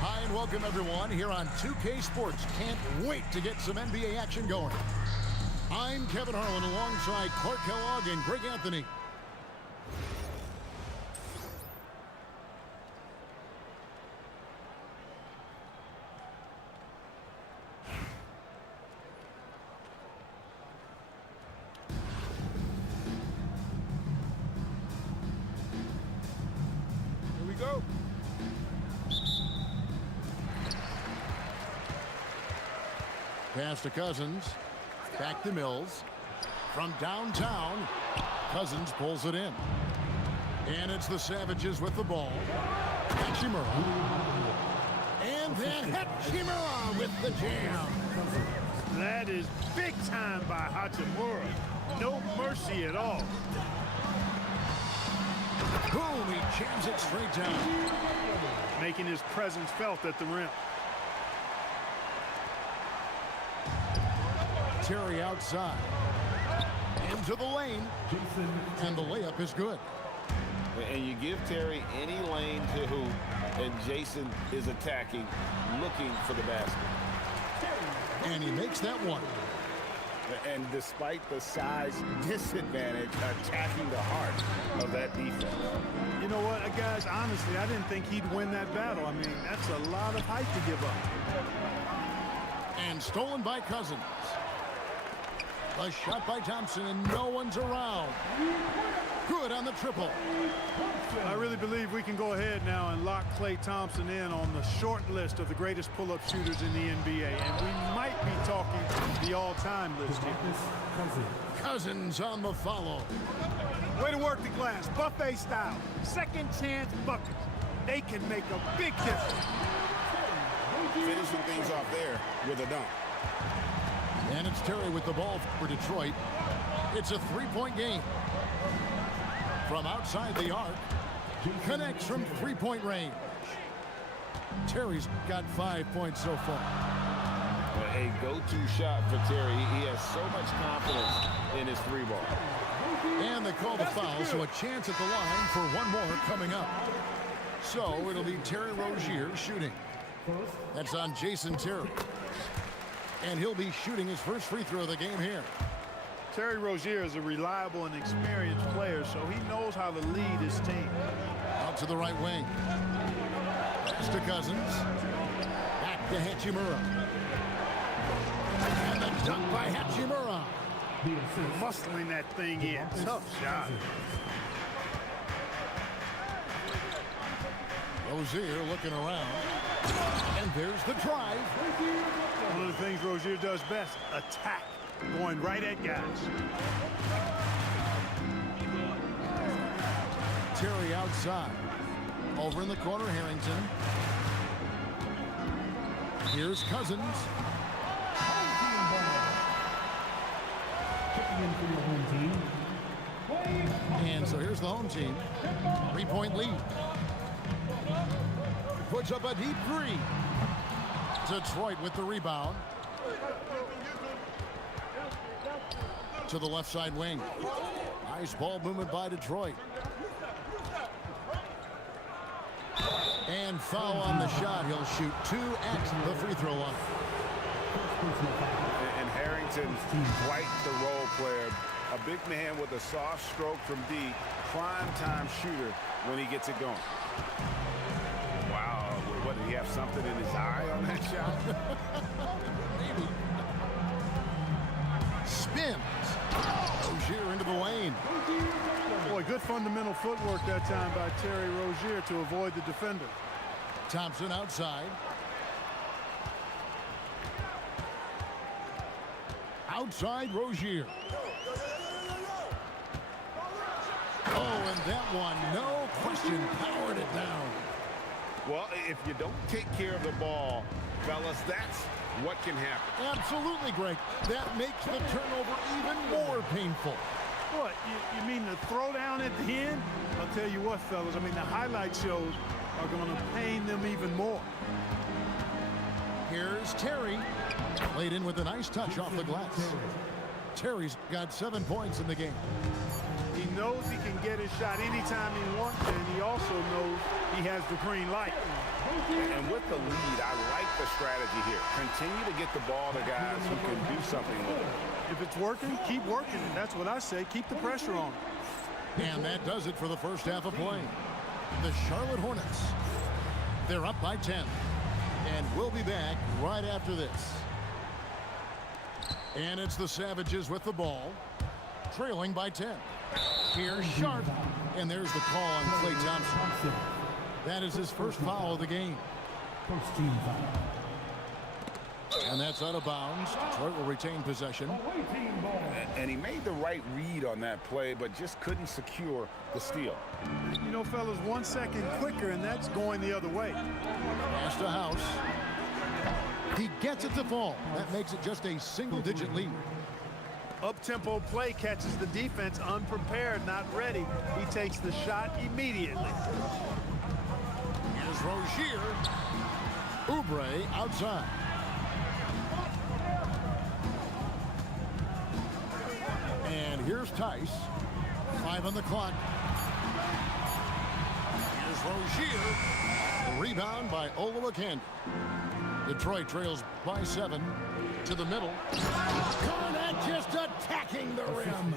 Hi, and welcome, everyone, here on 2K Sports. Can't wait to get some NBA action going. I'm Kevin Harlan alongside Clark Kellogg and Greg Anthony. Here we go. Pass to Cousins. Back to Mills. From downtown, Cousins pulls it in. And it's the Savages with the ball. Hachimura. And then Hachimura with the jam. That is big time by Hachimura. No mercy at all. Boom, he jams it straight down. Making his presence felt at the rim. Terry outside. Into the lane. And the layup is good. And you give Terry any lane to hoop, and Jason is attacking, looking for the basket. And he makes that one. And despite the size disadvantage, attacking the heart of that defense. You know what, guys, honestly, I didn't think he'd win that battle. I mean, that's a lot of height to give up. And stolen by Cousins. A shot by Thompson, and no one's around. Good on the triple. I really believe we can go ahead now and lock Klay Thompson in on the short list of the greatest pull-up shooters in the NBA. And we might be talking the all-time list here. Cousins on the follow. Way to work the glass, buffet style. Second chance buckets. They can make a big difference. Finishing things off there with a dunk. And it's Terry with the ball for Detroit. It's a three-point game. From outside the arc, connects from three-point range. Terry's got 5 points so far. A go-to shot for Terry. He has so much confidence in his three ball. And they call the foul, so a chance at the line for one more coming up. So it'll be Terry Rozier shooting. That's on Jason Terry. And he'll be shooting his first free throw of the game here. Terry Rozier is a reliable and experienced player, so he knows how to lead his team. Out to the right wing. Pass to Cousins. Back to Hachimura. And the dunk by Hachimura. Muscling that thing in. Tough shot. Rozier looking around. And there's the drive. One of the things Rozier does best, attack. Going right at guys. Terry outside. Over in the corner, Harrington. Here's Cousins. And so here's the home team. 3-point lead. Puts up a deep three. Detroit with the rebound. To the left side wing. Nice ball movement by Detroit. And foul on the shot. He'll shoot 2 at the free throw line. And Harrington, quite the role player. A big man with a soft stroke from deep. Prime time shooter when he gets it going. Wow. What, did he have something in his eye on that shot? Maybe. Spins. Rozier into the lane. Boy, good fundamental footwork that time by Terry Rozier to avoid the defender. Thompson outside. Outside Rozier. Oh, and that one, no question, powered it down. Well, if you don't take care of the ball, fellas, that's what can happen. Absolutely, Greg. That makes the turnover even more painful. What, you mean the throwdown at the end? I'll tell you what, fellas, I mean, the highlight shows are going to pain them even more. Here's Terry. Laid in with a nice touch off the glass. Terry's got 7 points in the game. He knows he can get his shot anytime he wants, and he also knows he has the green light. And with the lead, I like the strategy here. Continue to get the ball to guys who can do something with it. If it's working, keep working it. That's what I say. Keep the pressure on. And that does it for the first half of play. The Charlotte Hornets, they're up by 10. And we'll be back right after this. And it's the Savages with the ball, trailing by 10. Here's Sharp, and there's the call on Klay Thompson. That is his first foul of the game. First team foul. And that's out of bounds. Detroit will retain possession. And he made the right read on that play, but just couldn't secure the steal. You know, fellas, 1 second quicker, and that's going the other way. Pass to House. He gets it to fall. That makes it just a single-digit lead. Up-tempo play catches the defense unprepared, not ready. He takes the shot immediately. Here's Rozier. Oubre outside. And here's Tice. 5 on the clock. Here's Rozier. Rebound by Olowokandi. Detroit trails by 7 to the middle. Garnett just attacking the rim.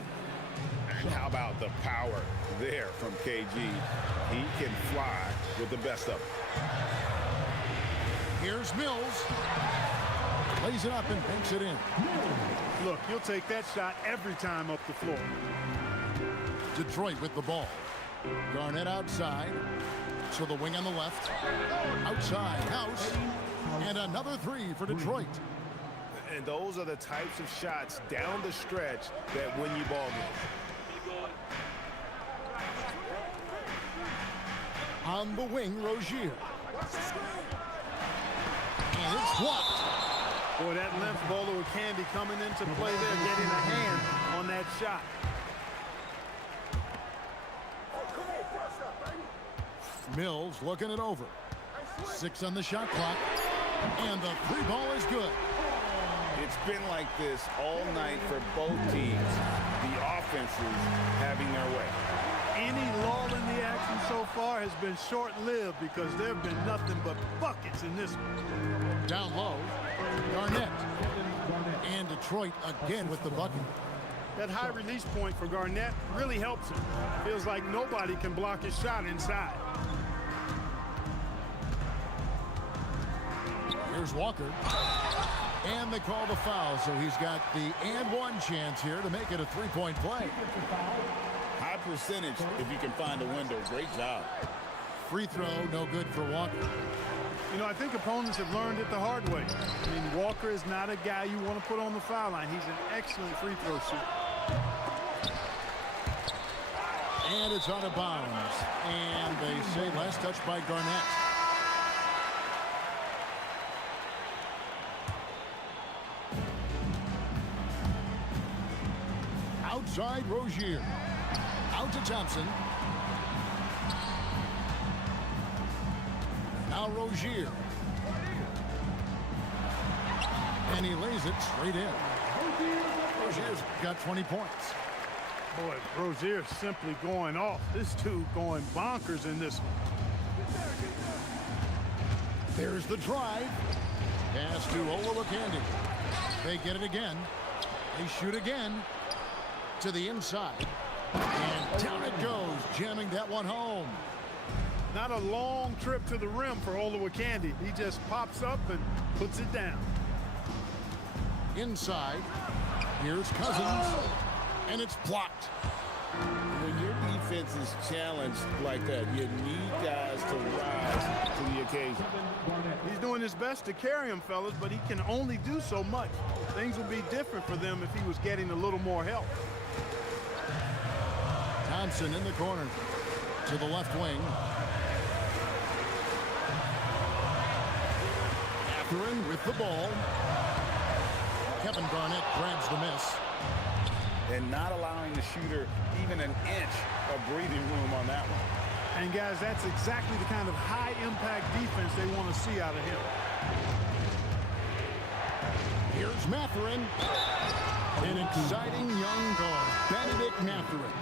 And how about the power there from KG? He can fly with the best of them. Here's Mills. Lays it up and banks it in. Look, he'll take that shot every time up the floor. Detroit with the ball. Garnett outside. To the wing on the left. Outside, House. And another 3 for Detroit. And those are the types of shots down the stretch that win you ball games. On the wing, Rozier. And it's blocked. Boy, that length bowler with Candy coming into play there, getting a hand on that shot. Mills looking it over. 6 on the shot clock. And the 3 ball is good. It's been like this all night for both teams. The offenses having their way. Any lull in the action so far has been short-lived because there have been nothing but buckets in this one. Down low, Garnett. And Detroit again with the bucket. That high release point for Garnett really helps him. Feels like nobody can block his shot inside. Here's Walker. And they call the foul, so he's got the and one chance here to make it a 3-point play. High percentage if you can find a window. Great job. Free throw, no good for Walker. You know, I think opponents have learned it the hard way. I mean, Walker is not a guy you want to put on the foul line. He's an excellent free throw shooter. And it's out of bounds. And they say last touch by Garnett. Outside Rozier. Out to Thompson. Now Rozier. And he lays it straight in. Rozier's got 20 points. Boy, Rozier simply going off. This dude going bonkers in this one. There's the drive. Pass to Olowokandi. They get it again. They shoot again. To the inside. And down it goes, jamming that one home. Not a long trip to the rim for Olowokandi. He just pops up and puts it down. Inside. Here's Cousins. And it's blocked. When your defense is challenged like that, you need guys to rise to the occasion. He's doing his best to carry him, fellas, but he can only do so much. Things would be different for them if he was getting a little more help. Thompson in the corner to the left wing. Catherine with the ball. Kevin Garnett grabs the miss. And not allowing the shooter even an inch of breathing room on that one. And guys, that's exactly the kind of high-impact defense they want to see out of him. Here's Mathurin. An exciting young guard, Benedict Mathurin.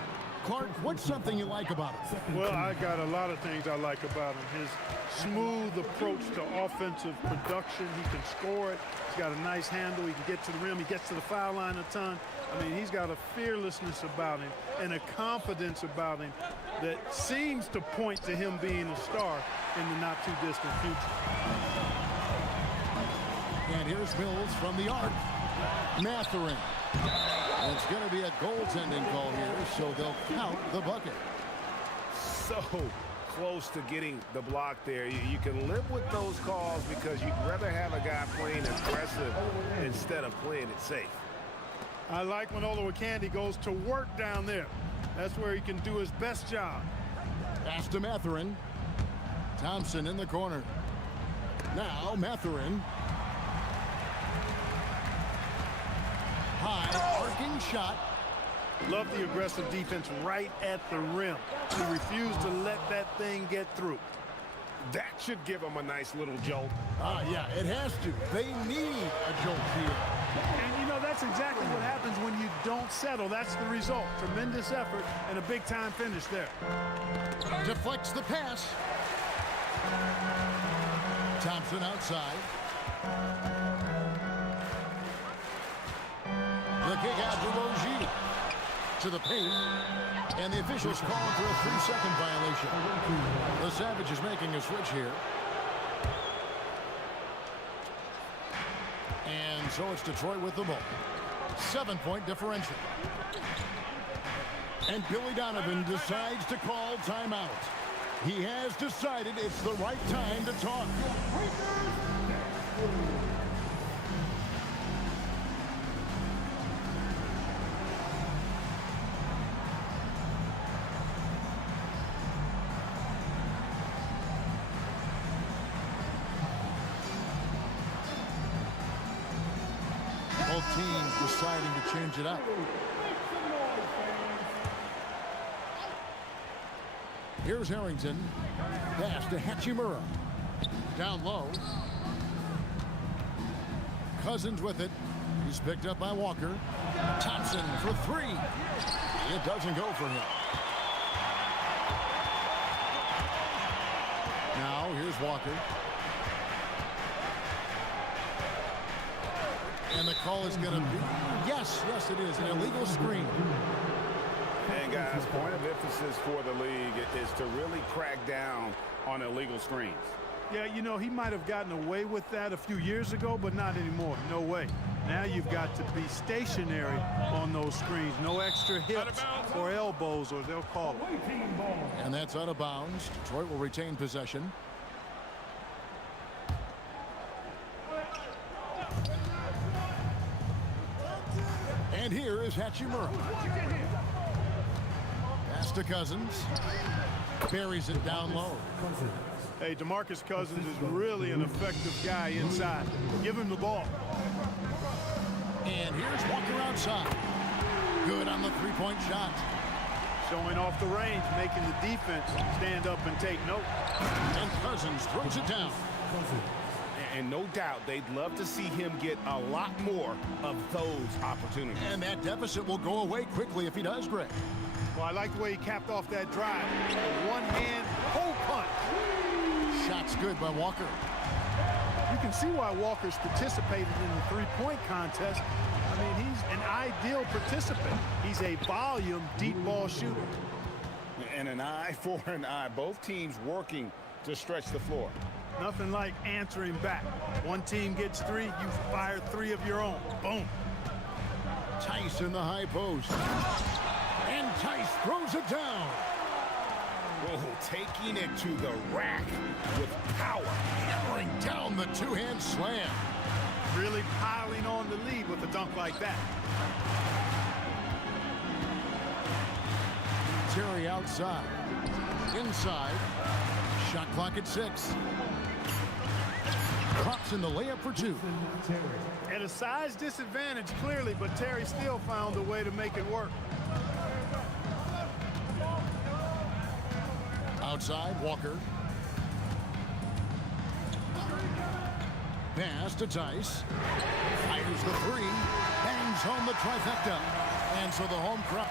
Clark, what's something you like about him? Well, I got a lot of things I like about him. His smooth approach to offensive production. He can score it. He's got a nice handle. He can get to the rim. He gets to the foul line a ton. I mean, he's got a fearlessness about him and a confidence about him that seems to point to him being a star in the not-too-distant future. And here's Mills from the arc. Matherin. It's going to be a goaltending call here, so they'll count the bucket. So close to getting the block there. You can live with those calls because you'd rather have a guy playing aggressive instead of playing it safe. I like when Olowokandi goes to work down there. That's where he can do his best job. Pass to Matherin. Thompson in the corner. Now Matherin. High arcing shot. Love the aggressive defense right at the rim. He refused to let that thing get through. That should give him a nice little jolt. Yeah, it has to. They need a jolt here. And, you know, that's exactly what happens when you don't settle. That's the result. Tremendous effort and a big-time finish there. Deflects the pass. Thompson outside. The kick out to Rozier. To the paint. And the officials calling for a 3-second violation. The Savages making a switch here. And so it's Detroit with the ball. 7-point differential. And Billy Donovan decides to call timeout. He has decided it's the right time to talk. Both teams deciding to change it up. Here's Harrington. Pass to Hachimura. Down low. Cousins with it. He's picked up by Walker. Thompson for three. It doesn't go for him. Now here's Walker. And the call is going to be, yes, it is, an illegal screen. And guys, point of emphasis for the league is to really crack down on illegal screens. Yeah, you know, he might have gotten away with that a few years ago, but not anymore. No way. Now you've got to be stationary on those screens. No extra hips or elbows, or they'll call it. And that's out of bounds. Detroit will retain possession. And here is Hachimura. Pass to Cousins. Buries it down low. Hey, DeMarcus Cousins is really an effective guy inside. Give him the ball. And here's Walker outside. Good on the three-point shot. Showing off the range, making the defense stand up and take note. And Cousins throws it down. And no doubt they'd love to see him get a lot more of those opportunities. And that deficit will go away quickly if he does, Greg. Well, I like the way he capped off that drive. A one-hand hole punch. Shot's good by Walker. You can see why Walker's participated in the three-point contest. I mean, he's an ideal participant. He's a volume deep ball shooter. And an eye for an eye. Both teams working to stretch the floor. Nothing like answering back. One team gets three, you fire three of your own. Boom. Tice in the high post. And Tice throws it down. Oh, taking it to the rack with power. Hammering down the two-hand slam. Really piling on the lead with a dunk like that. Terry outside. Inside. Shot clock at 6. Crops in the layup for 2. At a size disadvantage, clearly, but Terry still found a way to make it work. Outside, Walker. Pass to Tice. Fires the three. Bangs home the trifecta. And so the home crowd.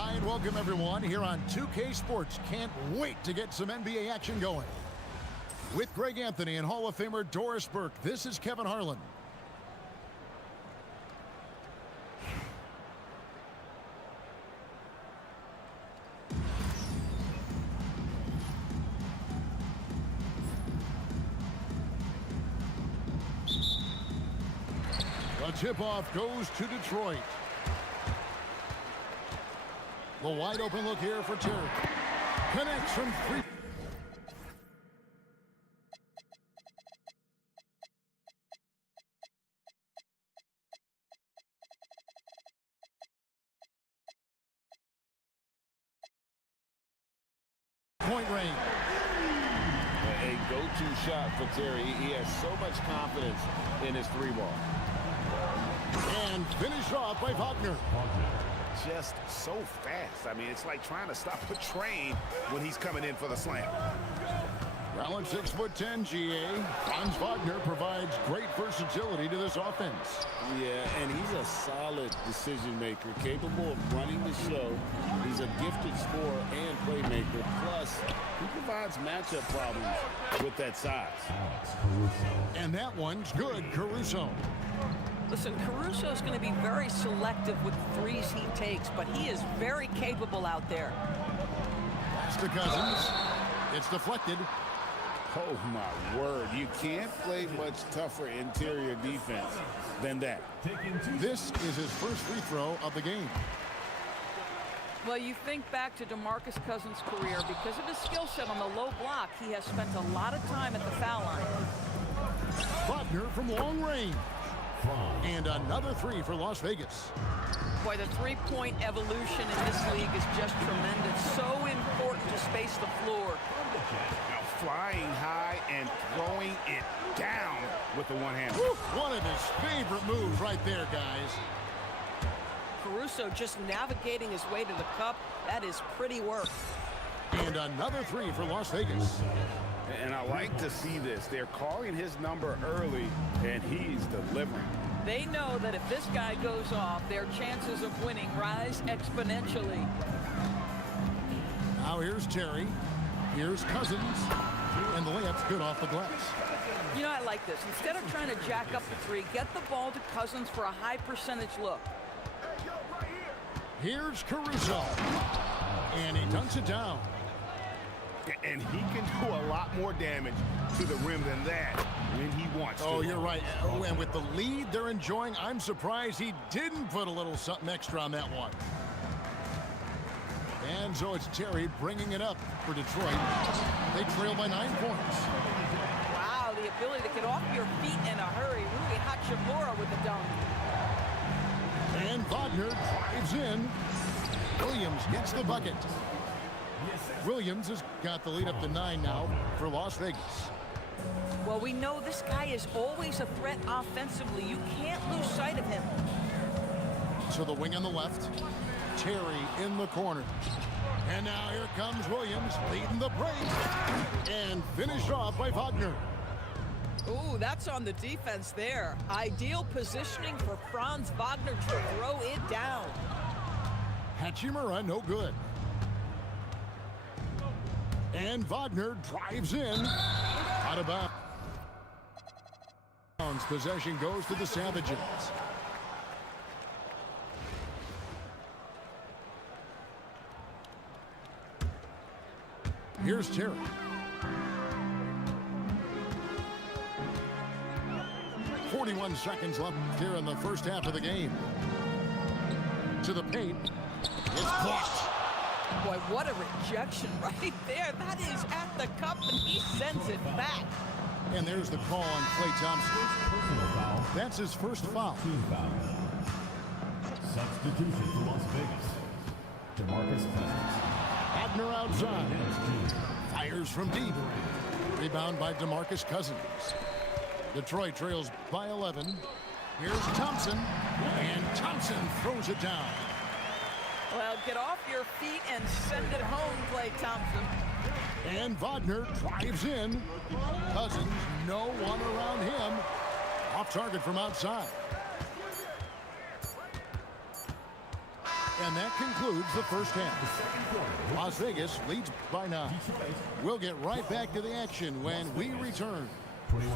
Hi, and welcome everyone here on 2K Sports. Can't wait to get some NBA action going. With Greg Anthony and Hall of Famer Doris Burke, this is Kevin Harlan. The tip-off goes to Detroit. The wide open look here for Terry. Connects from three. Point range. A go-to shot for Terry. He has so much confidence in his three ball. And finished off by Wagner. Just so fast. I mean, it's like trying to stop a train when he's coming in for the slam. Well, at 6'10", GA, Franz Wagner provides great versatility to this offense. Yeah, and he's a solid decision maker, capable of running the show. He's a gifted scorer and playmaker. Plus, he provides matchup problems with that size. And that one's good, Caruso. Listen, Caruso is going to be very selective with the threes he takes, but he is very capable out there. Pass to Cousins. It's deflected. Oh, my word. You can't play much tougher interior defense than that. This is his first free throw of the game. Well, you think back to DeMarcus Cousins' career. Because of his skill set on the low block, he has spent a lot of time at the foul line. Wagner from long range. And another three for Las Vegas. Boy, the three-point evolution in this league is just tremendous. So important to space the floor. Now flying high and throwing it down with the one hand. One of his favorite moves right there, guys. Caruso just navigating his way to the cup. That is pretty work. And another three for Las Vegas. And I like to see this. They're calling his number early, and he's delivering. They know that if this guy goes off, their chances of winning rise exponentially. Now here's Terry. Here's Cousins. And the layup's good off the glass. You know, I like this. Instead of trying to jack up the three, get the ball to Cousins for a high percentage look. Here's Caruso. And he dunks it down. And he can do a lot more damage to the rim than that when he wants to. Oh, you're right. Oh, and with the lead they're enjoying, I'm surprised he didn't put a little something extra on that one. And so it's Terry bringing it up for Detroit. They trail by 9 points. Wow, the ability to get off your feet in a hurry. Rui Hachimura with the dunk. And Wagner drives in. Williams gets the bucket. Williams has got the lead up to 9 now for Las Vegas. Well, we know this guy is always a threat offensively. You can't lose sight of him. So the wing on the left. Terry in the corner. And now here comes Williams leading the break. And finished off by Wagner. Ooh, that's on the defense there. Ideal positioning for Franz Wagner to throw it down. Hachimura, no good. And Wagner drives in. Out of bounds. Possession goes to the Savages. Here's Terry. .41 seconds left here in the first half of the game. To the paint. It's blocked. Boy, what a rejection right there. That is at the cup, and he sends it back. And there's the call on Klay Thompson. That's his first foul. Team foul. Substitution for Las Vegas. DeMarcus Cousins. Wagner outside. Fires from deep. Rebound by DeMarcus Cousins. Detroit trails by 11. Here's Thompson. And Thompson throws it down. Well, get off your feet and send it home, Klay Thompson. And Wagner drives in. Cousins, no one around him. Off target from outside. And that concludes the first half. Las Vegas leads by 9. We'll get right back to the action when we return. 21.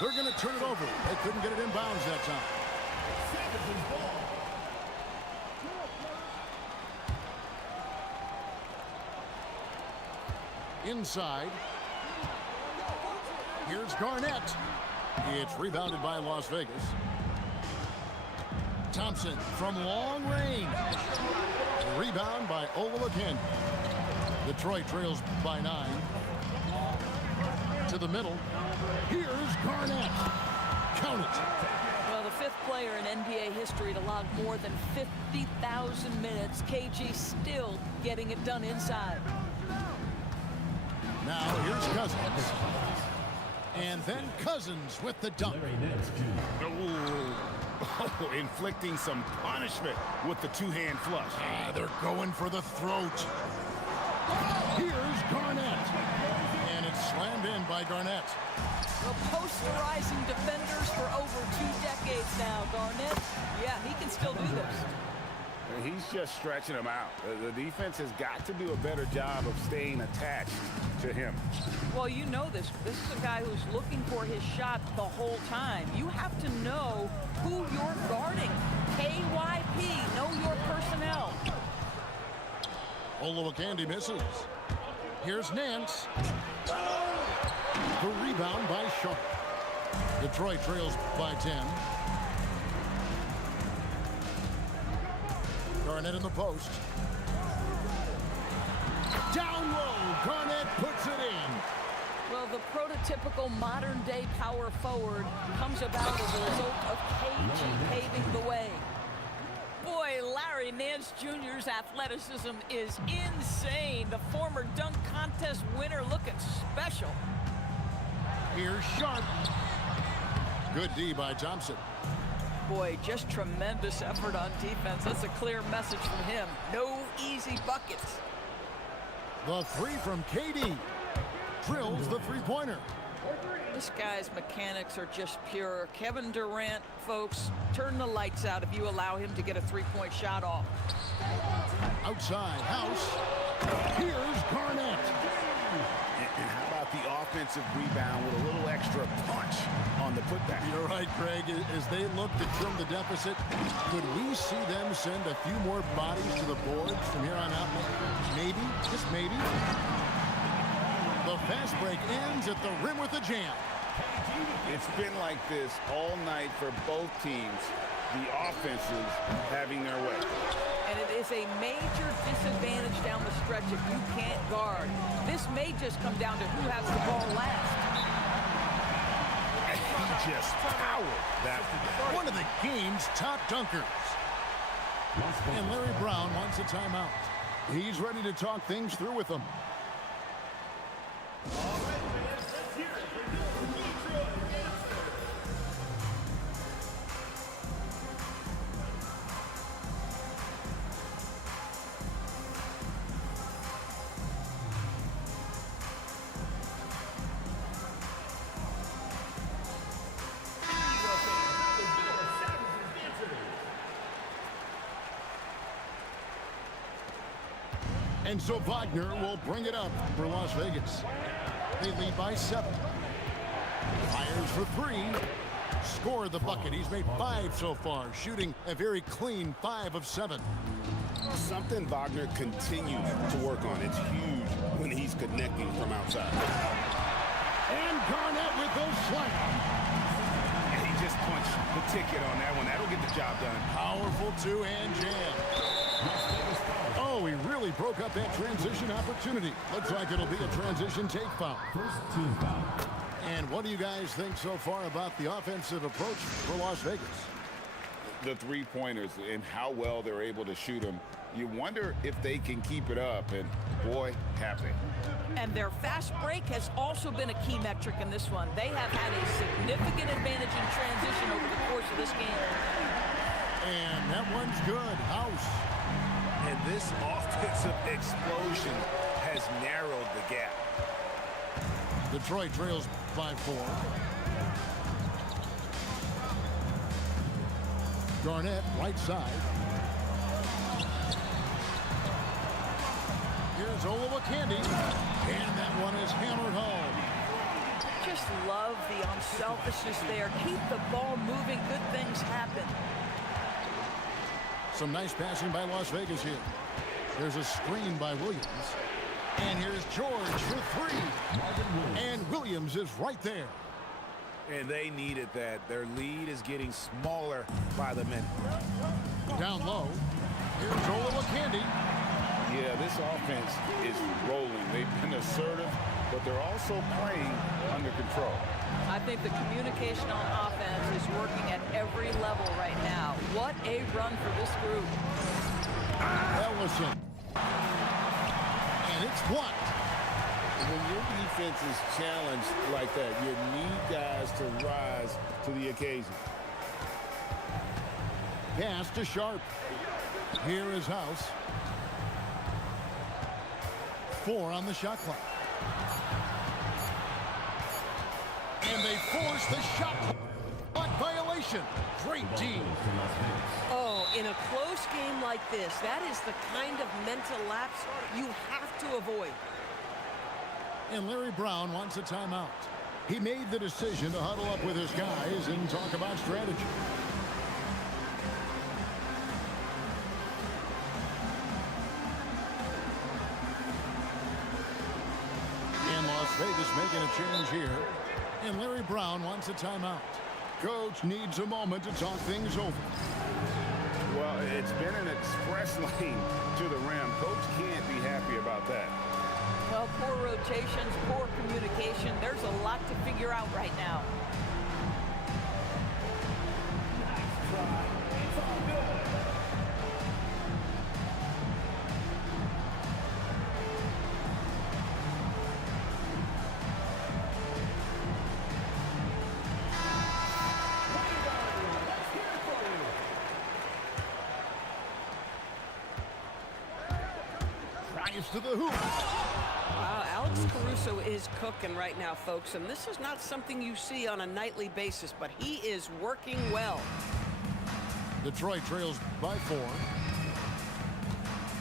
They're going to turn it over. They couldn't get it in bounds that time. Inside. Here's Garnett. It's rebounded by Las Vegas. Thompson from long range. Rebound by Olowokandi. Detroit trails by 9. To the middle. Here's Garnett. Count it. Well, the 5th player in NBA history to log more than 50,000 minutes. KG still getting it done inside. Now here's Cousins. And then Cousins with the dunk. Oh, inflicting some punishment with the two-hand flush. They're going for the throat. Here's Garnett. And it's slammed in by Garnett. Well, posterizing defenders for over 2 decades now. Garnett, yeah, he can still do this. He's just stretching them out. The defense has got to do a better job of staying attached to him. Well, you know this. This is a guy who's looking for his shot the whole time. You have to know who you're guarding. KYP, know your personnel. Olowokandi misses. Here's Nance. The rebound by Sharp. Detroit trails by 10. Garnett in the post. Down low. Garnett puts it in. Well, the prototypical modern-day power forward comes about as a result of KG paving the way. Boy, Larry Nance Jr.'s athleticism is insane. The former dunk contest winner looking special. Here's Sharp. Good D by Thompson. Boy, just tremendous effort on defense. That's a clear message from him. No easy buckets. The 3 from KD. Drills the three-pointer. This guy's mechanics are just pure. Kevin Durant, folks, turn the lights out if you allow him to get a three-point shot off. Outside, House. Here's Garnett. And how about the offensive rebound with a little extra punch on the putback? You're right, Craig. As they look to trim the deficit, could we see them send a few more bodies to the boards from here on out? Maybe, just maybe. The fast break ends at the rim with a jam. It's been like this all night for both teams. The offenses having their way. And it is a major disadvantage down the stretch if you can't guard. This may just come down to who has the ball last. And he just powered that. One of the game's top dunkers. And Larry Brown wants a timeout. He's ready to talk things through with them. And so Wagner will bring it up for Las Vegas. They lead by 7. Fires for 3. Scored the bucket. He's made 5 so far, shooting a very clean 5 of 7. Something Wagner continues to work on. It's huge when he's connecting from outside. And Garnett with those slams. And he just punched the ticket on that one. That'll get the job done. Powerful two-hand jam. Oh, he really broke up that transition opportunity. Looks like it'll be a transition take foul. First team foul. And what do you guys think so far about the offensive approach for Las Vegas? the three-pointers and how well they're able to shoot them. You wonder if they can keep it up, and boy, have they. And their fast break has also been a key metric in this one. They have had a significant advantage in transition over the course of this game. And that one's good. House. And this offensive explosion has narrowed the gap. Detroit trails by 4. Garnett, right side. Here's Olowokandi, and that one is hammered home. Just love the unselfishness there. Keep the ball moving. Good things happen. Some nice passing by Las Vegas here. There's a screen by Williams. And here's George for 3. And Williams is right there. And they needed that. Their lead is getting smaller by the minute. Down low. Here's Olowokandi. Yeah, this offense is rolling. They've been assertive, but they're also playing under control. I think the communication on offense is working at every level right now. What a run for this group. Ellison. And it's blocked. When your defense is challenged like that, you need guys to rise to the occasion. Pass to Sharp. Here is House. 4 on the shot clock. And they force the shot clock violation. Great team. Oh, in a close game like this, that is the kind of mental lapse you have to avoid. And Larry Brown wants a timeout. He made the decision to huddle up with his guys and talk about strategy. And Las Vegas making a change here. And Larry Brown wants a timeout. Coach needs a moment to talk things over. Well, it's been an express lane to the rim. Coach can't be happy about that. Well, poor rotations, poor communication. There's a lot to figure out right now. Drives to the hoop. Wow, Alex Caruso is cooking right now, folks, and this is not something you see on a nightly basis, but he is working well. Detroit trails by 4.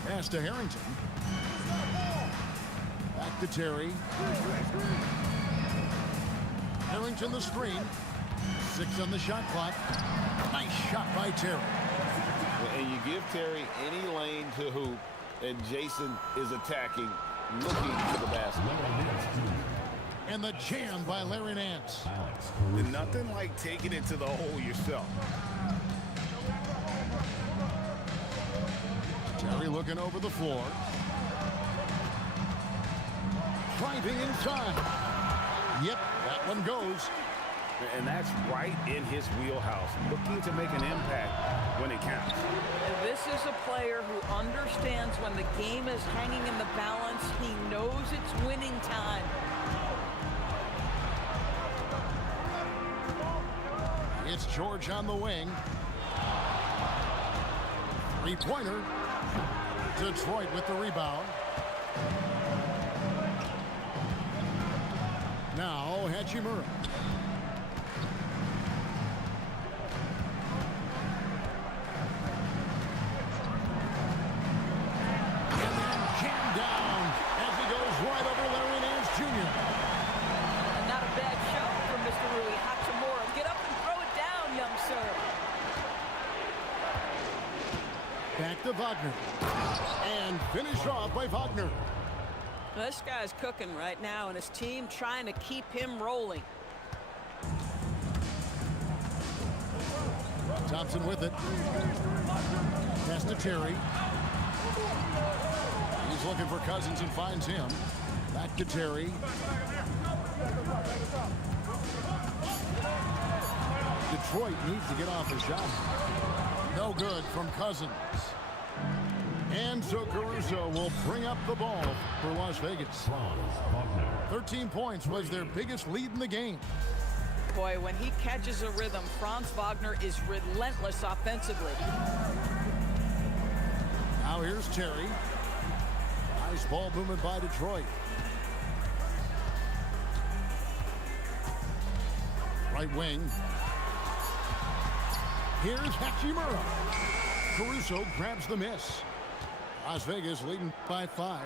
Pass to Harrington. Back to Terry. Harrington the screen. 6 on the shot clock. Nice shot by Terry. And you give Terry any lane to hoop, and Jason is attacking, looking for the basket. And the jam by Larry Nance. And nothing like taking it to the hole yourself. Terry looking over the floor. Driving inside. Yep, that one goes. And that's right in his wheelhouse, looking to make an impact when it counts. This is a player who understands when the game is hanging in the balance. He knows it's winning time. It's George on the wing. 3-pointer. Detroit with the rebound. Now Hachimura. And then jammed down as he goes right over Larry Nance Jr. Not a bad show from Mr. Rui Hachimura. Get up and throw it down, young sir. Back to Wagner. And finished off by Wagner. This guy's cooking right now, and his team trying to keep him rolling. Thompson with it. Pass to Terry. He's looking for Cousins and finds him. Back to Terry. Detroit needs to get off his shot. No good from Cousins. And so Caruso will bring up the ball for Las Vegas. 13 points was their biggest lead in the game. Boy, when he catches a rhythm, Franz Wagner is relentless offensively. Now here's Terry. Nice ball movement by Detroit. Right wing. Here's Hachimura. Caruso grabs the miss. Las Vegas leading by 5.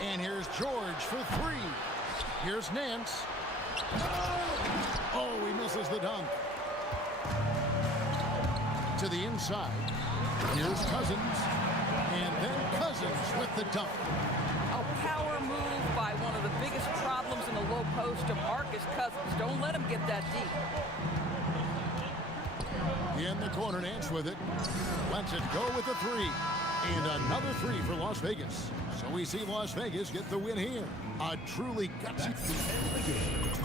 And here's George for 3. Here's Nance. Oh, he misses the dunk. To the inside. Here's Cousins. And then Cousins with the dunk. A power move by one of the biggest problems in the low post to Marcus Cousins. Don't let him get that deep. In the corner, Nance with it. Lets it go with the 3. And another 3 for Las Vegas. So we see Las Vegas get the win here. A truly gutsy game.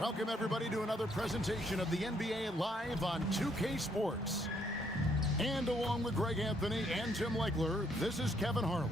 Welcome, everybody, to another presentation of the NBA Live on 2K Sports. And along with Greg Anthony and Tim Legler, this is Kevin Harlan.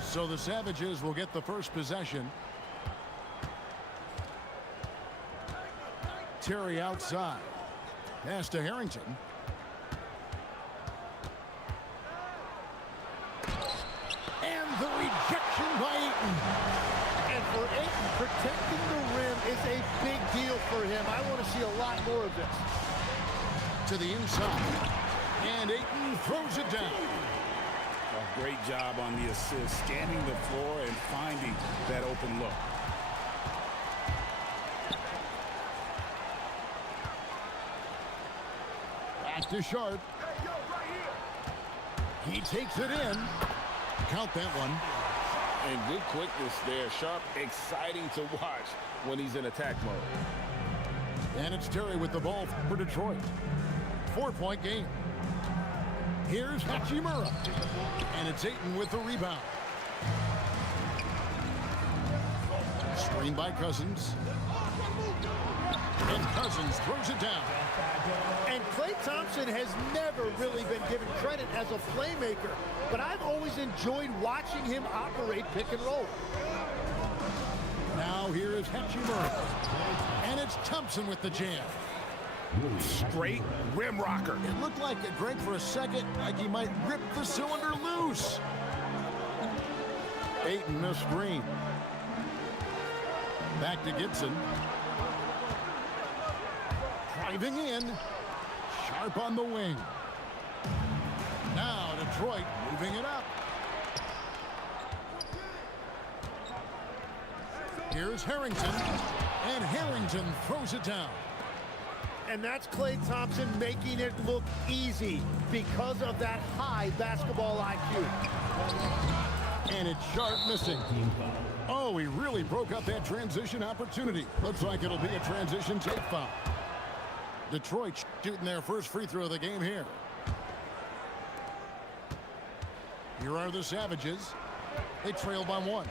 So the Savages will get the first possession. Terry outside. Pass to Harrington. And the rejection by Ayton. And for Ayton, protecting the rim is a big deal for him. I want to see a lot more of this. To the inside. And Ayton throws it down. A great job on the assist, scanning the floor and finding that open look. Back to Sharp. He takes it in. Count that one. And good quickness there. Sharp, exciting to watch when he's in attack mode. And it's Terry with the ball for Detroit. 4-point game. Here's Hachimura. And it's Ayton with the rebound. Screen by Cousins. And Cousins throws it down. And Klay Thompson has never really been given credit as a playmaker, but I've always enjoyed watching him operate pick and roll. Now here is Hachimura. And it's Thompson with the jam. Straight rim rocker. It looked like Greg for a second, like he might rip the cylinder loose. Ayton missed screen. Back to Gibson. Driving in. Sharp on the wing. Now Detroit moving it up. Here's Harrington. And Harrington throws it down. And that's Klay Thompson making it look easy because of that high basketball IQ. And it's Sharp missing. Oh, he really broke up that transition opportunity. Looks like it'll be a transition take foul. Detroit shooting their first free throw of the game here. Here are the Savages. They trail by 1.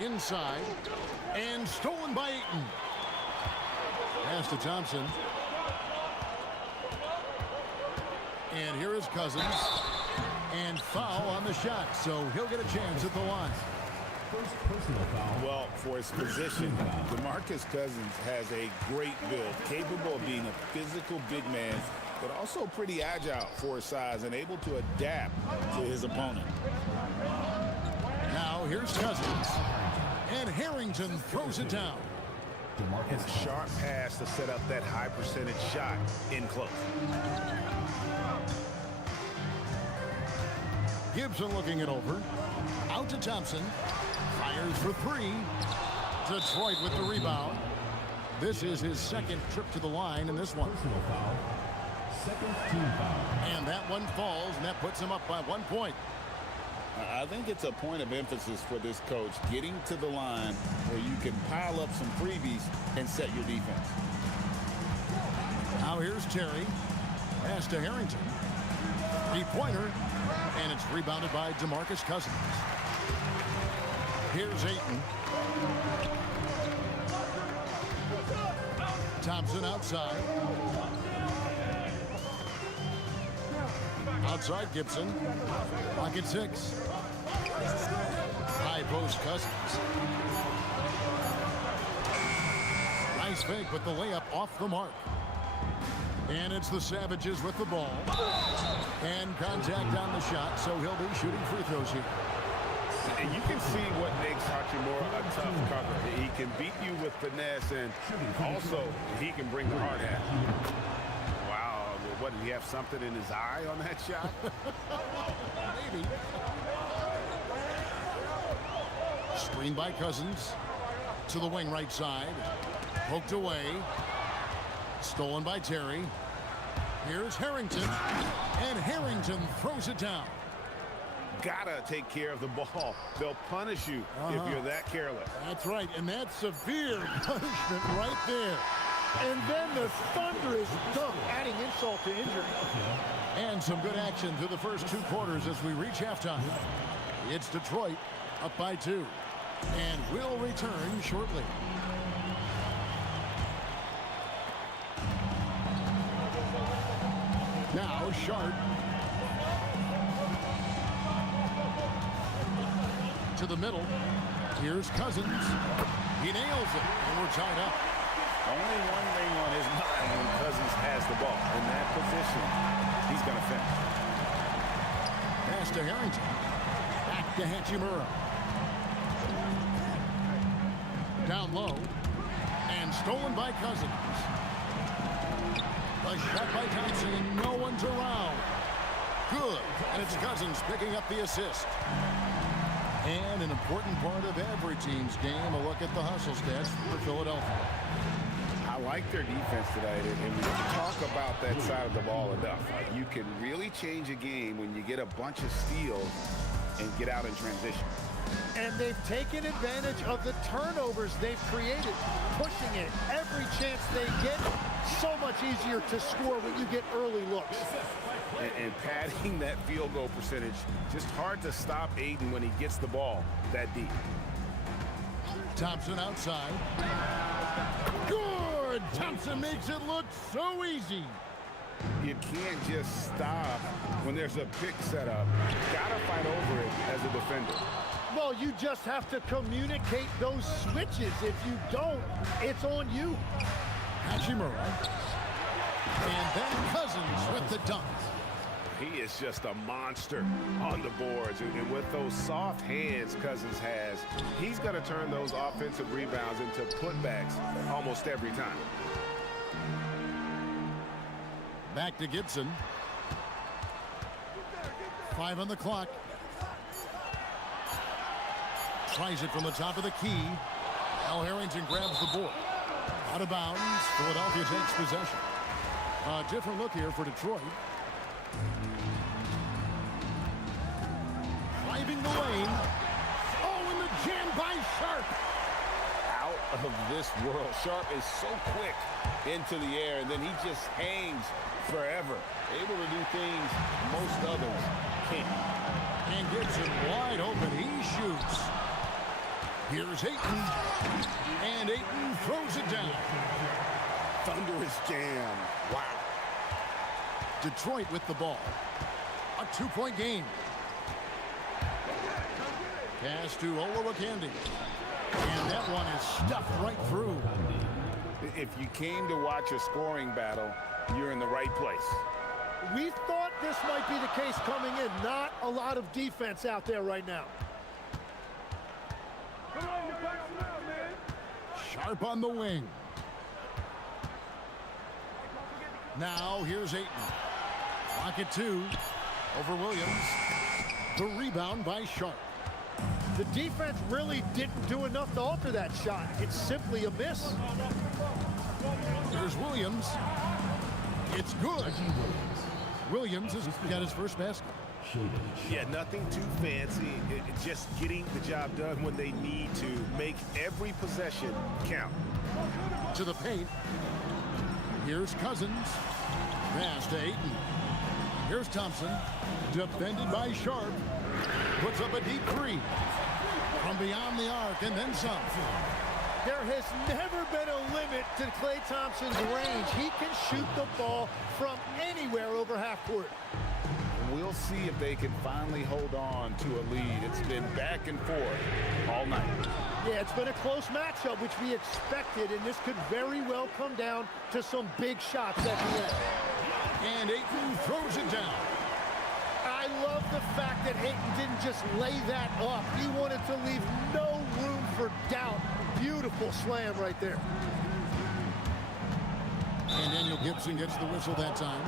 Inside. And stolen by Ayton. Pass to Thompson. And here is Cousins. And foul on the shot, so he'll get a chance at the line. First personal foul. Well, for his position, DeMarcus Cousins has a great build, capable of being a physical big man, but also pretty agile for his size and able to adapt to his opponent. Now here's Cousins. And Harrington throws it down. DeMarcus Sharp pass to set up that high percentage shot in close. Gibson looking it over. Out to Thompson. Fires for three. Detroit with the rebound. This is his second trip to the line in this one. personal foul. Second team foul. And that one falls, and that puts him up by 1 point. I think it's a point of emphasis for this coach, getting to the line where you can pile up some freebies and set your defense. Now here's Terry. Pass to Harrington. Three-pointer. And it's rebounded by DeMarcus Cousins. Here's Ayton. Thompson outside. Outside Gibson. Pocket 6. High post Cousins. Nice fake, but the layup off the mark. And it's the Savages with the ball. And contact on the shot, so he'll be shooting free throws here. And you can see what makes Hachimura a tough cover. He can beat you with finesse, and also he can bring the hard hat. Wow, what, did he have something in his eye on that shot? Maybe. Screen by Cousins. To the wing right side. Poked away. Stolen by Terry. Here's Harrington. And Harrington throws it down. Gotta take care of the ball. They'll punish you if you're that careless. That's right, and that's severe punishment right there. And then the thunderous dunk, adding insult to injury. And some good action through the first 2 quarters as we reach halftime. It's Detroit up by 2. And we'll return shortly. Now Sharp. To the middle. Here's Cousins. He nails it, and we're tied up. Only one thing on his mind when Cousins has the ball. In that position, he's going to finish. Pass to Harrington. Back to Hachimura. Down low. And stolen by Cousins. A shot by Thompson. No one's around. Good. And it's Cousins picking up the assist. And an important part of every team's game, a look at the hustle stats for Philadelphia. I like their defense tonight, and we don't talk about that side of the ball enough. You can really change a game when you get a bunch of steals and get out in transition. And they've taken advantage of the turnovers they've created, pushing it every chance they get. So much easier to score when you get early looks. And padding that field goal percentage, just hard to stop Aiden when he gets the ball that deep. Thompson outside. Good! Thompson makes it look so easy. You can't just stop when there's a pick set up. Gotta fight over it as a defender. Well, you just have to communicate those switches. If you don't, it's on you. Hachimura. And then Cousins with the dunk. He is just a monster on the boards. And with those soft hands Cousins has, he's going to turn those offensive rebounds into putbacks almost every time. Back to Gibson. 5 on the clock. Tries it from the top of the key. Al Harrington grabs the board. Out of bounds. Philadelphia takes possession. A different look here for Detroit. Driving the lane. Oh, and the jam by Sharp. Out of this world. Sharp is so quick into the air, and then he just hangs forever. Able to do things most others can't. And Gibson wide open. He shoots. Here's Ayton. And Ayton throws it down. Thunderous jam. Wow. Detroit with the ball. A 2-point game. Pass to Olowokandi. And that one is stuffed right through. If you came to watch a scoring battle, you're in the right place. We thought this might be the case coming in. Not a lot of defense out there right now. Sharp on the wing. Now here's Ayton. Pocket 2 over Williams. The rebound by Sharp. The defense really didn't do enough to alter that shot. It's simply a miss. There's Williams. It's good. Williams has got his first basket. Yeah, nothing too fancy. Just getting the job done when they need to. Make every possession count. To the paint. Here's Cousins. Pass to Ayton. Here's Thompson. Defended by Sharp. Puts up a deep three. From beyond the arc and then some. There has never been a limit to Klay Thompson's range. He can shoot the ball from anywhere over half court. We'll see if they can finally hold on to a lead. It's been back and forth all night. Yeah, it's been a close matchup, which we expected, and this could very well come down to some big shots at the end. And Ayton throws it down. I love the fact that Ayton didn't just lay that up. He wanted to leave no room for doubt. Beautiful slam right there. And Daniel Gibson gets the whistle that time.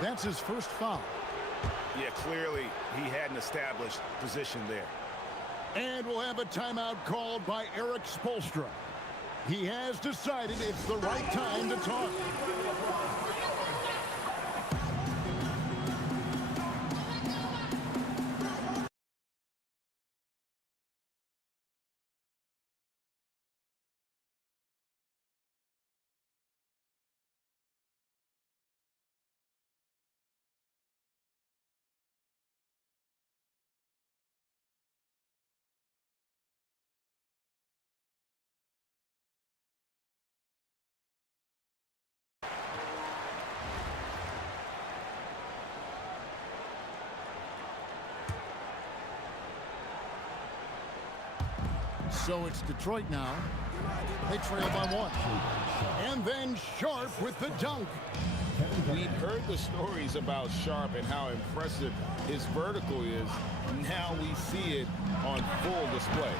That's his first foul. Yeah, clearly he had an established position there. And we'll have a timeout called by Eric Spoelstra. He has decided it's the right time to talk. So it's Detroit now. They trail by 1. And then Sharp with the dunk. We've heard the stories about Sharp and how impressive his vertical is. Now we see it on full display.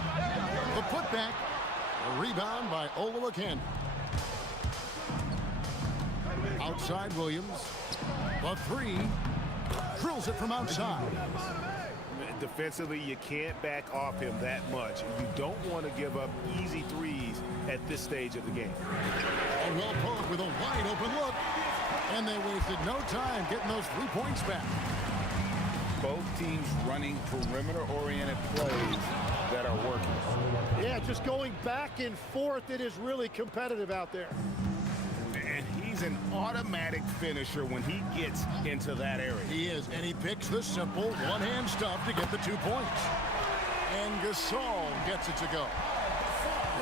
The putback. A rebound by Olowokandi. Outside Williams. The 3. Drills it from outside. Defensively, you can't back off him that much. You don't want to give up easy threes at this stage of the game. A well poked with a wide open look. And they wasted no time getting those 3 points back. Both teams running perimeter-oriented plays that are working. Yeah, just going back and forth. It is really competitive out there. And he's an automatic finisher when he gets into that area. He is, and he picks the simple one-hand stuff to get the 2 points. And Gasol gets it to go.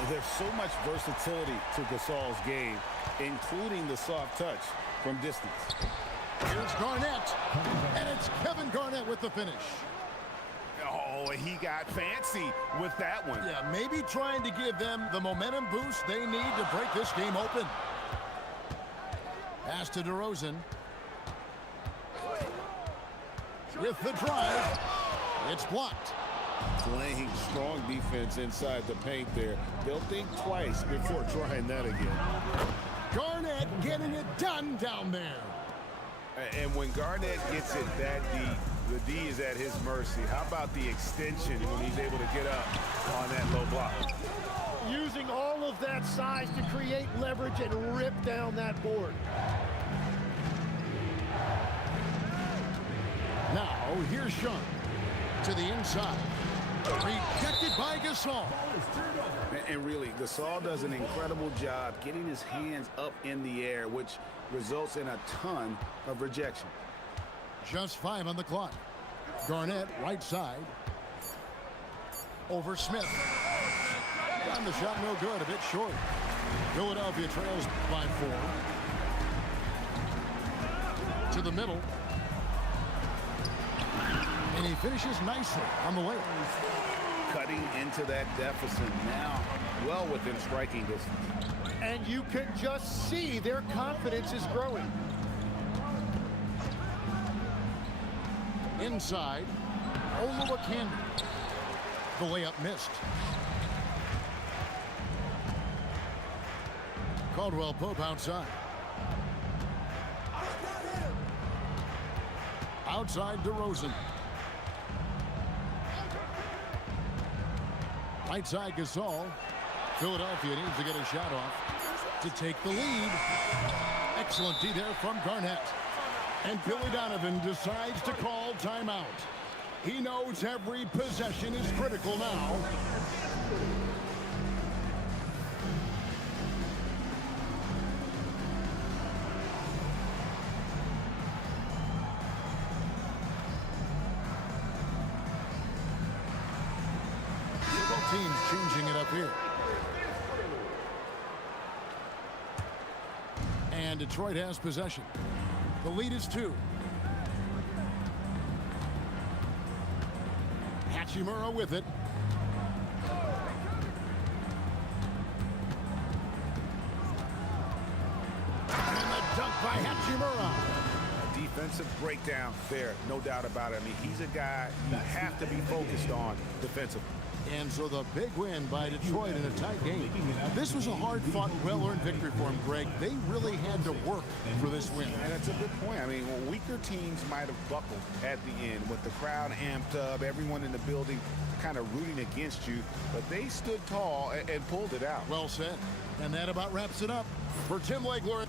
There's so much versatility to Gasol's game, including the soft touch from distance. Here's Garnett, and it's Kevin Garnett with the finish. Oh, he got fancy with that one. Yeah, maybe trying to give them the momentum boost they need to break this game open. Pass to DeRozan. With the drive, it's blocked. Playing strong defense inside the paint there. They'll think twice before trying that again. Garnett getting it done down there. And when Garnett gets it that deep, the D is at his mercy. How about the extension when he's able to get up on that low block? Using all of that size to create leverage and rip down that board. Now, here's Sean to the inside. Rejected by Gasol. And really, Gasol does an incredible job getting his hands up in the air, which results in a ton of rejection. Just 5 on the clock. Garnett, right side. Over Smith. And the shot no good, a bit short. Philadelphia trails by 4. To the middle. And he finishes nicely on the layup. cutting into that deficit now, well within striking distance. And you can just see their confidence is growing. Inside, Olowokandi. The layup missed. Caldwell Pope outside. Outside DeRozan. Right side Gasol. Philadelphia needs to get a shot off to take the lead. Excellent D there from Garnett. And Billy Donovan decides to call timeout. He knows every possession is critical now. Both teams changing it up here. And Detroit has possession. The lead is 2. Hachimura with it. And the dunk by Hachimura. A defensive breakdown there, no doubt about it. I mean, he's a guy you have to be focused on defensively. And so the big win by Detroit in a tight game. This was a hard-fought, well-earned victory for them, Greg. They really had to work for this win. And that's a good point. I mean, weaker teams might have buckled at the end with the crowd amped up, everyone in the building kind of rooting against you, but they stood tall and pulled it out. Well said. And that about wraps it up for Tim Legler.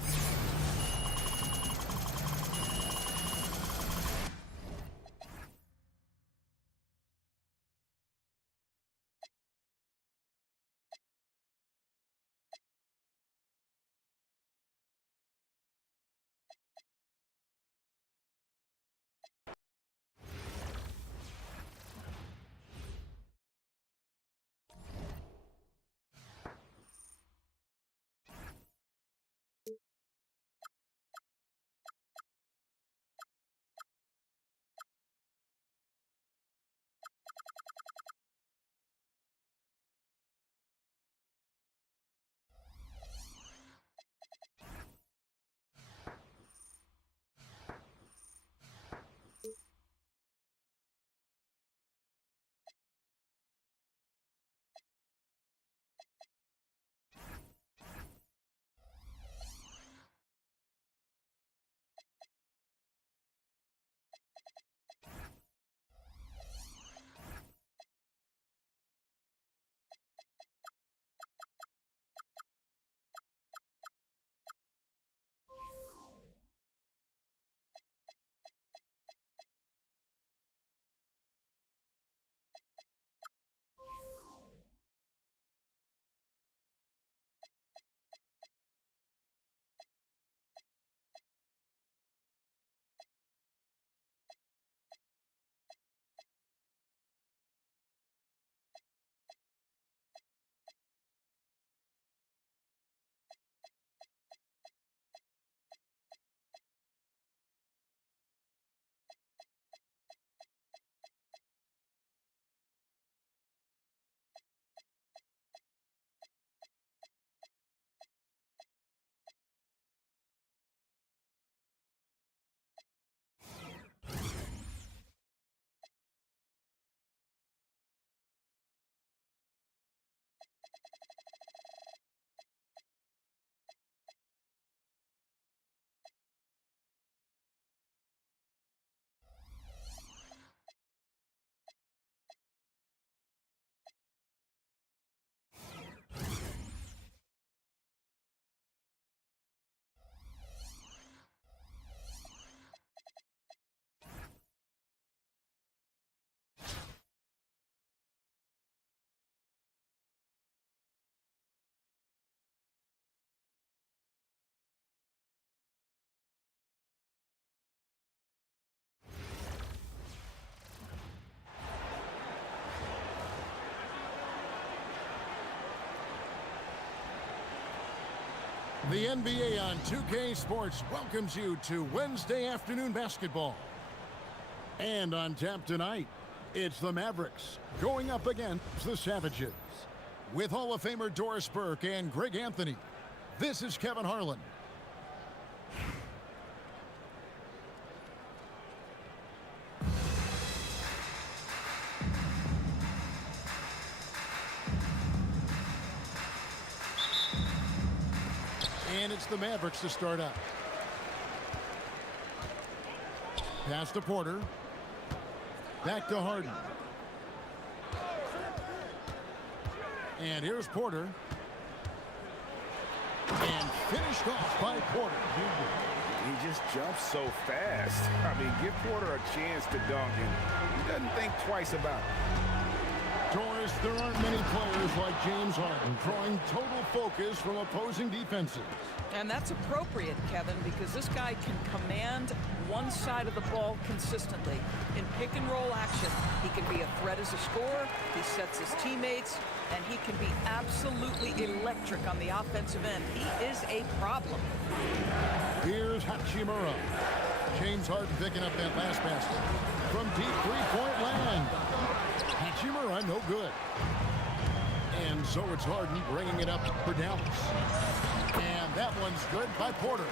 The NBA on 2K Sports welcomes you to Wednesday afternoon basketball. And on tap tonight, It's the Mavericks going up against the Savages. With Hall of Famer Doris Burke and Greg Anthony, this is Kevin Harlan. And it's the Mavericks to start out. Pass to Porter. Back to Harden. And here's Porter. And finished off by Porter. He just jumps so fast. I mean, give Porter a chance to dunk, and he doesn't think twice about it. Doris, there aren't many players like James Harden drawing total focus from opposing defenses. And that's appropriate, Kevin, because this guy can command one side of the ball consistently. In pick-and-roll action, he can be a threat as a scorer, he sets his teammates, and he can be absolutely electric on the offensive end. He is a problem. Here's Hachimura. James Harden picking up that last basket. From deep three-point land. Hachimura, no good. And so it's Harden bringing it up for Dallas. And that one's good by Porter.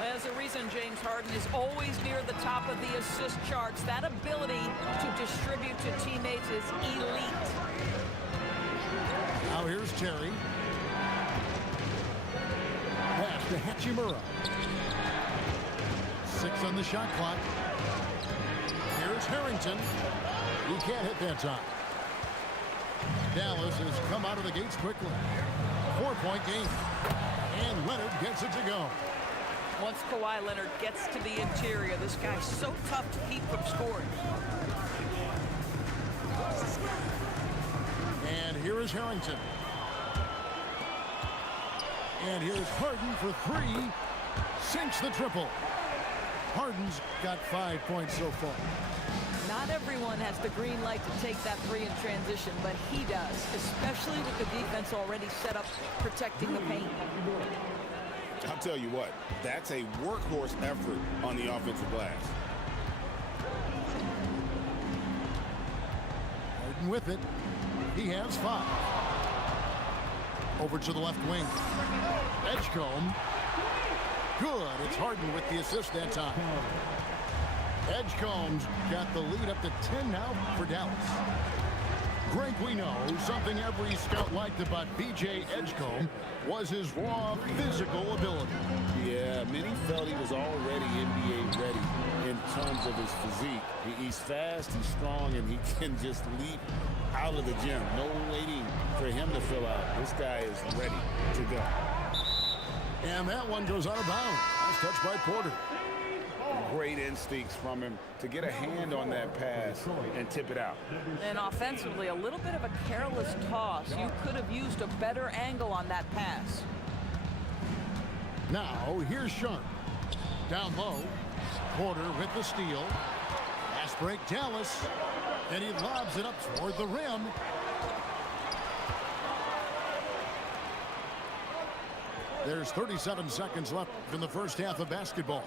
There's a reason James Harden is always near the top of the assist charts. That ability to distribute to teammates is elite. Now here's Terry. Pass to Hachimura. 6 on the shot clock. Here's Harrington. He can't hit that time. Dallas has come out of the gates quickly. 4-point game. And Leonard gets it to go. Once Kawhi Leonard gets to the interior, this guy's so tough to keep from scoring. And here is Harrington. And here's Harden for 3. Sinks the triple. Harden's got 5 points so far. Not everyone has the green light to take that 3 in transition, but he does, especially with the defense already set up protecting the paint. I'll tell you what, that's a workhorse effort on the offensive glass. Harden with it. He has 5. Over to the left wing. Edgecombe. Good. It's Harden with the assist that time. Edgecombe's got the lead up to 10 now for Dallas. Greg, we know something every scout liked about B.J. Edgecombe was his raw physical ability. Yeah, many felt he was already NBA ready in terms of his physique. He's fast, he's strong, and he can just leap out of the gym. No waiting for him to fill out. This guy is ready to go. And that one goes out of bounds. Nice touch by Porter. Great instincts from him to get a hand on that pass and tip it out. And offensively, a little bit of a careless toss. You could have used a better angle on that pass. Now, here's Sharp. Down low. Porter with the steal. Fast break, Dallas. And he lobs it up toward the rim. There's 37 seconds left in the first half of basketball.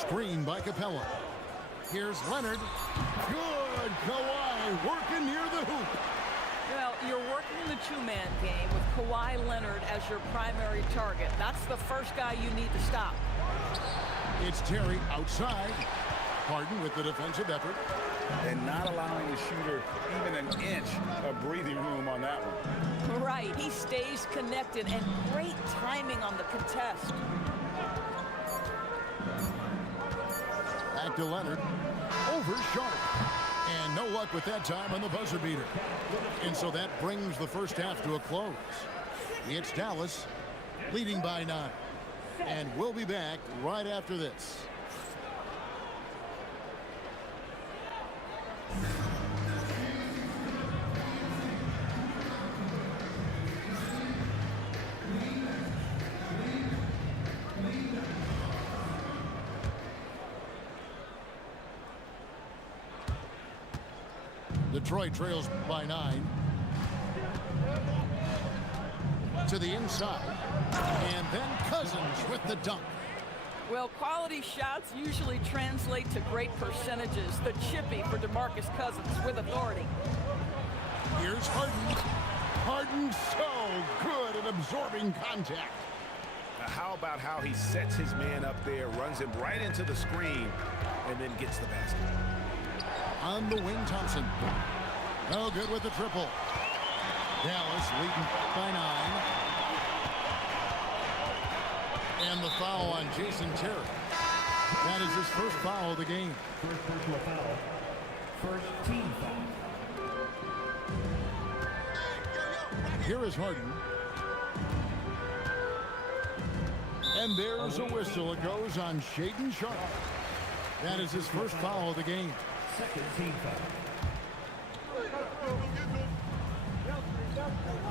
Screen by Capella. Here's Leonard. Good. Kawhi working near the hoop. Well, you're working the two-man game with Kawhi Leonard as your primary target. That's the first guy you need to stop. It's Terry outside. Harden with the defensive effort. And not allowing the shooter even an inch of breathing room on that one. Right. He stays connected, and great timing on the contest. Back to Leonard. Over Sharp. And no luck with that time on the buzzer beater. And so that brings the first half to a close. It's Dallas leading by 9. And we'll be back right after this. Detroit trails by 9. To the inside. And then Cousins with the dunk. Well, quality shots usually translate to great percentages. The chippy for DeMarcus Cousins with authority. Here's Harden. Harden so good at absorbing contact. How about how he sets his man up there, runs him right into the screen, and then gets the basket. On the wing, Thompson. No good with the triple. Dallas leading by 9. And the foul on Jason Terry. That is his first foul of the game. First personal foul. First team foul. Here is Harden. And there's a whistle. It goes on Shaedon Sharpe. That is his first foul of the game. Second team foul.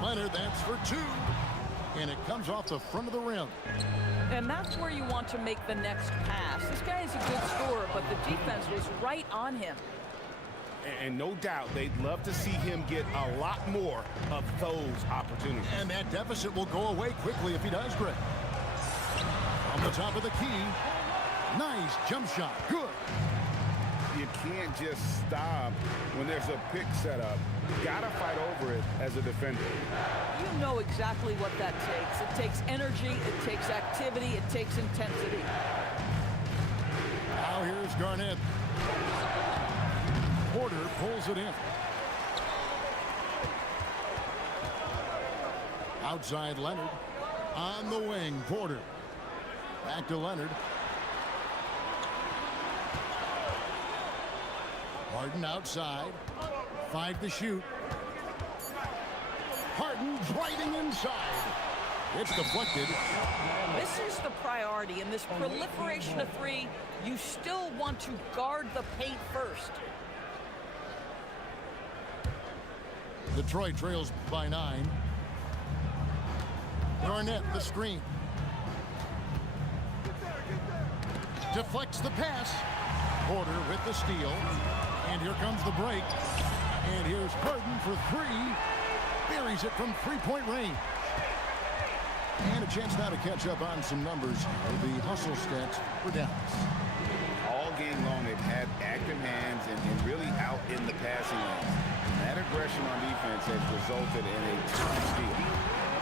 Leonard, that's for 2. And it comes off the front of the rim. And that's where you want to make the next pass. This guy is a good scorer, but the defense was right on him. And no doubt they'd love to see him get a lot more of those opportunities. And that deficit will go away quickly if he does, Greg. On the top of the key. Nice jump shot. Good. You can't just stop when there's a pick set up. You gotta fight over it as a defender. You know exactly what that takes. It takes energy, it takes activity, it takes intensity. Now here's Garnett. Porter pulls it in. Outside Leonard. On the wing, Porter. Back to Leonard. Harden outside. 5 to shoot. Harden driving inside. It's deflected. This is the priority. In this proliferation of 3, you still want to guard the paint first. Detroit trails by 9. Garnett, the screen. Deflects the pass. Porter with the steal. And here comes the break. And here's Harden for 3. Buries it from 3-point range. And a chance now to catch up on some numbers of the hustle stats for Dallas. All game long, they've had active hands and really out in the passing lanes. That aggression on defense has resulted in a ton steal.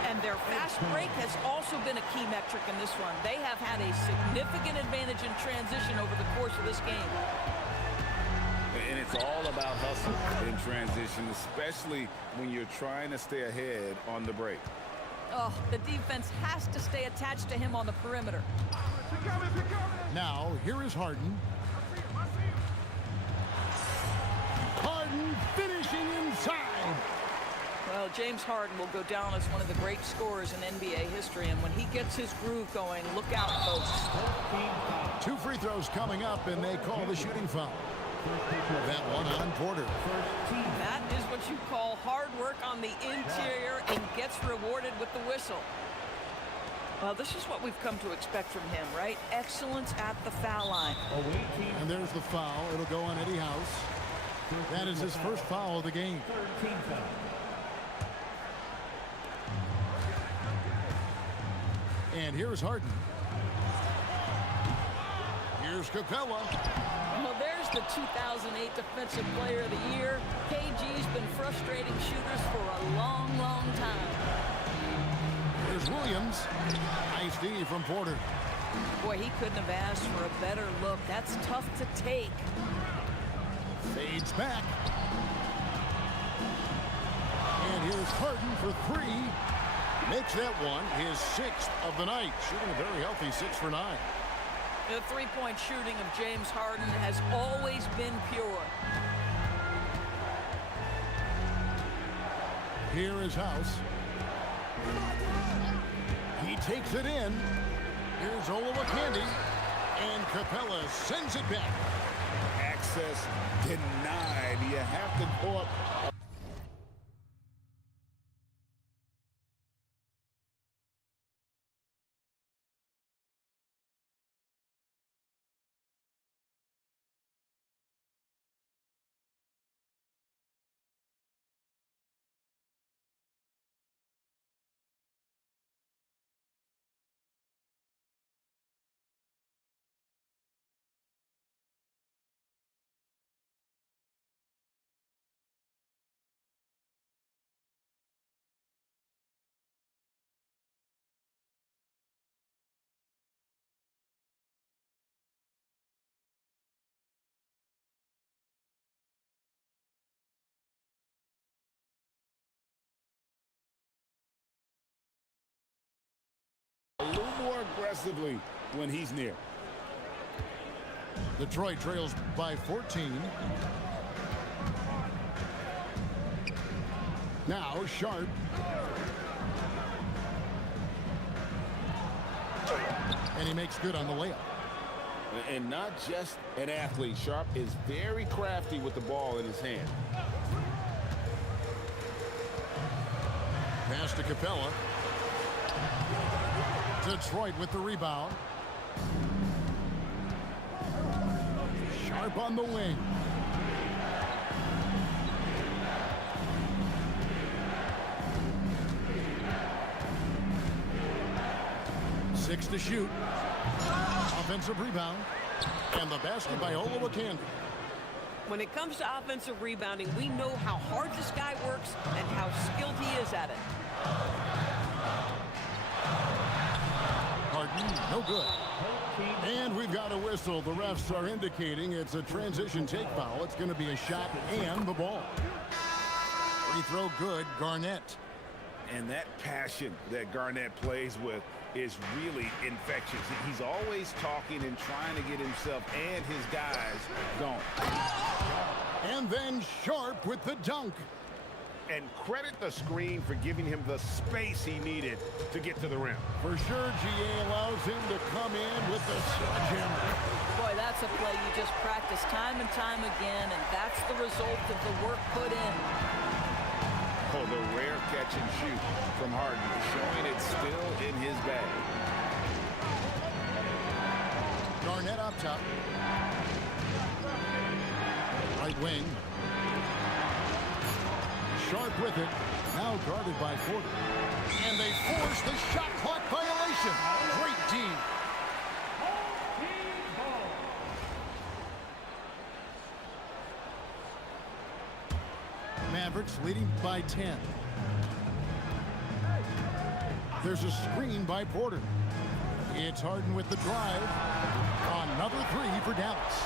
And their fast break has also been a key metric in this one. They have had a significant advantage in transition over the course of this game. And it's all about hustle in transition, especially when you're trying to stay ahead on the break. Oh, the defense has to stay attached to him on the perimeter. Now, here is Harden. Harden finishing inside. Well, James Harden will go down as one of the great scorers in NBA history, and when he gets his groove going, look out, folks. 2 free throws coming up, and they call the shooting foul. That one on Porter. That is what you call hard work on the interior and gets rewarded with the whistle. Well, this is what we've come to expect from him, right? Excellence at the foul line. And there's the foul. It'll go on Eddie House. That is his first foul of the game. And here's Harden. Here's Capella. Well, there's the 2008 Defensive Player of the Year. KG's been frustrating shooters for a long, long time. Here's Williams. Nice D from Porter. Boy, he couldn't have asked for a better look. That's tough to take. Fades back. And here's Harden for 3. Makes that one his 6th of the night. Shooting a very healthy 6 for 9. The three-point shooting of James Harden has always been pure. Here is House. He takes it in. Here's Olowokandi. And Capella sends it back. Access denied. You have to go up defensively when he's near. Detroit trails by 14. Now Sharp. And he makes good on the layup. And not just an athlete, Sharp is very crafty with the ball in his hand. Pass to Capella. Detroit with the rebound. Sharp on the wing. Six to shoot. Offensive rebound. And the basket by Olowokandi. When it comes to offensive rebounding, we know how hard this guy works and how skilled he is at it. Harden, no good. And we've got a whistle. The refs are indicating it's a transition take foul. It's going to be a shot and the ball. Free throw good, Garnett. And that passion that Garnett plays with is really infectious. He's always talking and trying to get himself and his guys going. And then Sharp with the dunk. And credit the screen for giving him the space he needed to get to the rim. For sure, GA allows him to come in with the sledgehammer. Boy, that's a play you just practice time and time again, and that's the result of the work put in. Oh, the rare catch and shoot from Harden, showing it's still in his bag. Garnett up top. Right wing. Sharp with it. Now guarded by Porter. And they force the shot clock violation. Great D. Mavericks leading by 10. There's a screen by Porter. It's Harden with the drive. Another three for Dallas.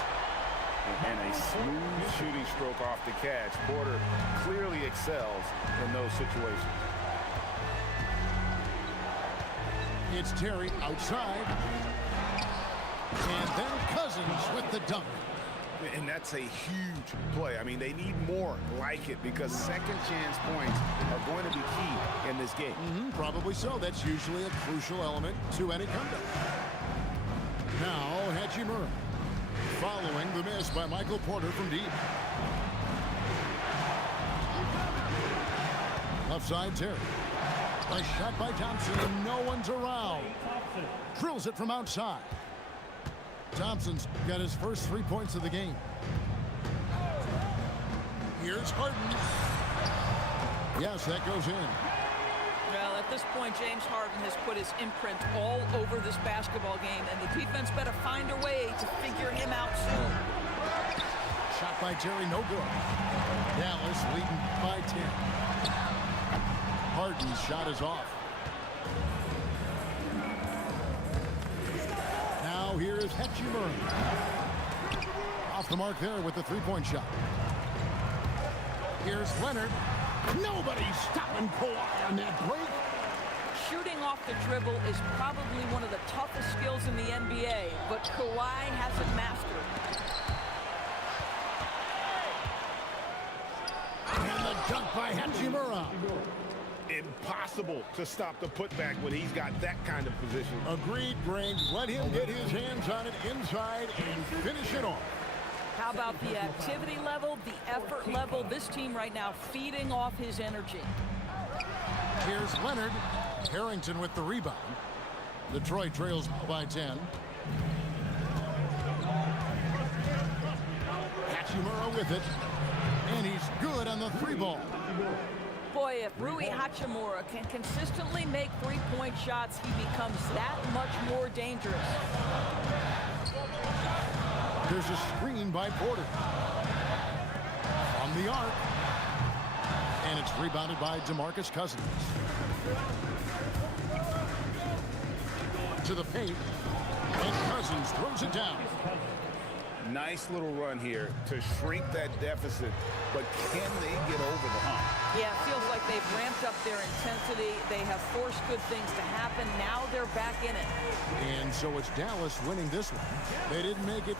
And a smooth shooting stroke off the catch. Porter clearly excels in those situations. It's Terry outside. And then Cousins with the dunk. And that's a huge play. I mean, they need more like it because second chance points are going to be key in this game. Probably so. That's usually a crucial element to any comeback. Now, Hachimura. Following the miss by Michael Porter from deep. Left side, Terry. A shot by Thompson, and no one's around. Drills it from outside. Thompson's got his first 3 points of the game. Here's Harden. Yes, that goes in. Well, at this point, James Harden has put his imprint all over this basketball game, and the defense better find a way to figure him out soon. Shot by Terry, no good. Dallas leading by 10. Harden's shot is off. Now here is Hachimura. Off the mark there with the three-point shot. Here's Leonard. Nobody's stopping Kawhi on that break. Shooting off the dribble is probably one of the toughest skills in the NBA, but Kawhi has it mastered. And the dunk by Hachimura. Impossible to stop the putback when he's got that kind of position. Agreed, Greg. Let him get his hands on it inside and finish it off. How about the activity level, the effort level? This team right now feeding off his energy. Here's Leonard. Harrington with the rebound. Detroit trails by 10. Hachimura with it. And he's good on the three ball. Boy, if Rui Hachimura can consistently make three-point shots, he becomes that much more dangerous. There's a screen by Porter. From the arc. And it's rebounded by DeMarcus Cousins. To the paint. And Cousins throws it down. Nice little run here to shrink that deficit, but can they get over the hump? Yeah, it feels like they've ramped up their intensity. They have forced good things to happen. Now they're back in it. And so it's Dallas winning this one. They didn't make it.